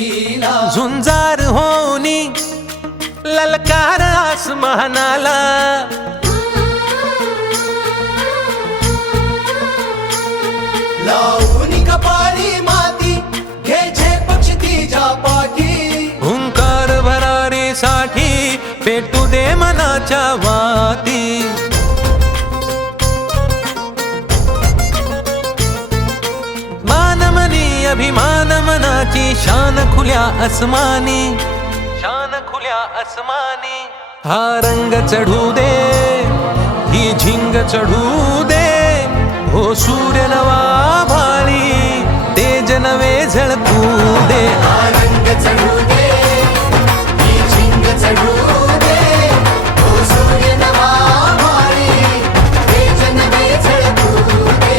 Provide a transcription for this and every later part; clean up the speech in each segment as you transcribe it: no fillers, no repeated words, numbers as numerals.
ज्योतीला झुंजार होनी ललकार आसमानाला लावून कपाळी माती घे झेप क्षितिजा पाठी हुंकार भरारीसाठी पेटू दे मनाच्या वाती मानमनी अभिमान मनाची शान खुल्या आसमानी शान खुल्या आसमानी हा रंग चढू दे ही झिंग चढू दे हो सूर्य नवा भाळी तेज नवे झळकू दे हा रंग चढू दे ही झिंग चढू दे ओ सूर्य नवा भाळी तेज नवे झळकू दे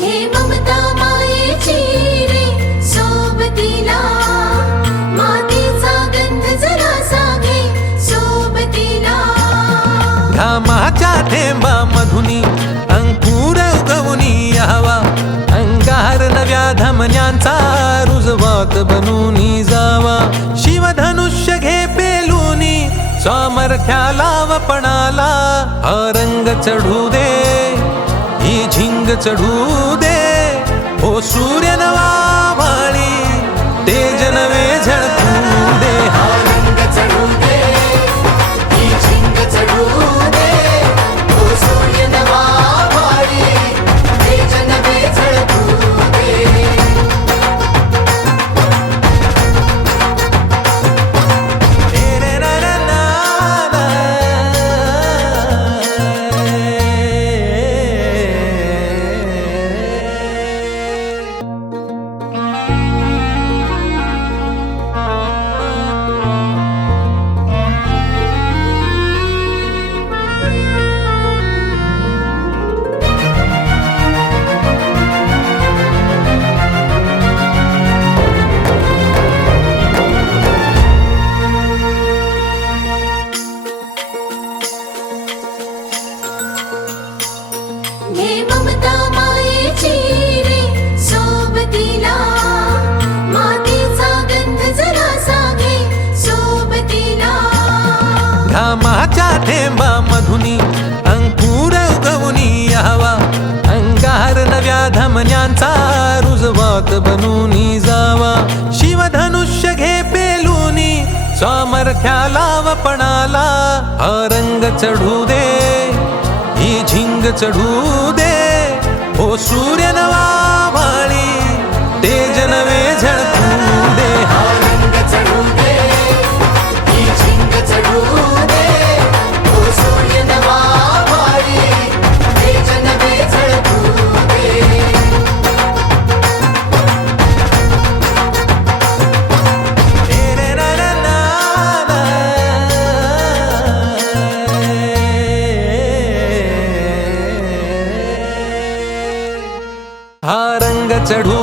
घे ममता मायेची रे सोबतीला मातीचा गंध जरासा घे सोबतीला घामाच्या थेंबा मधुनी अंकुर उगवूनी यावा अंगार नव्या धमन्यांचा रुजवात बनूनी जावा शिवधनुष्य घे पेलूनी सामर्थ्याला वपणाला हा रंग चढू दे ही झिंग चढू दे हो सूर्य नवा भाळी तेज नवे झळकू दे हा रंग चढू दे ही झिंग चढू दे ओ सूर्य नवा भाळी तेज नवे झळकू दे घे ममता मायेची रे सोबतीला मातीचा गंध जरासा घे सोबतीला घामाच्या थेंबा मधुनी अंकुर उगवूनी यावा अंगार नव्या धमन्यांचा रुजवात बनूनी जावा शिवधनुष्य घे पेलूनी सामर्थ्याला वपणाला हा रंग चढू दे ही झिंग चढू दे हो सूर्य नवा भाळी तेज नवे झळकू दे हा रंग चढू दे ही झिंग चढू दे ओ सूर्य नवा भाळी तेज नवे झळकू दे हा रंग चढू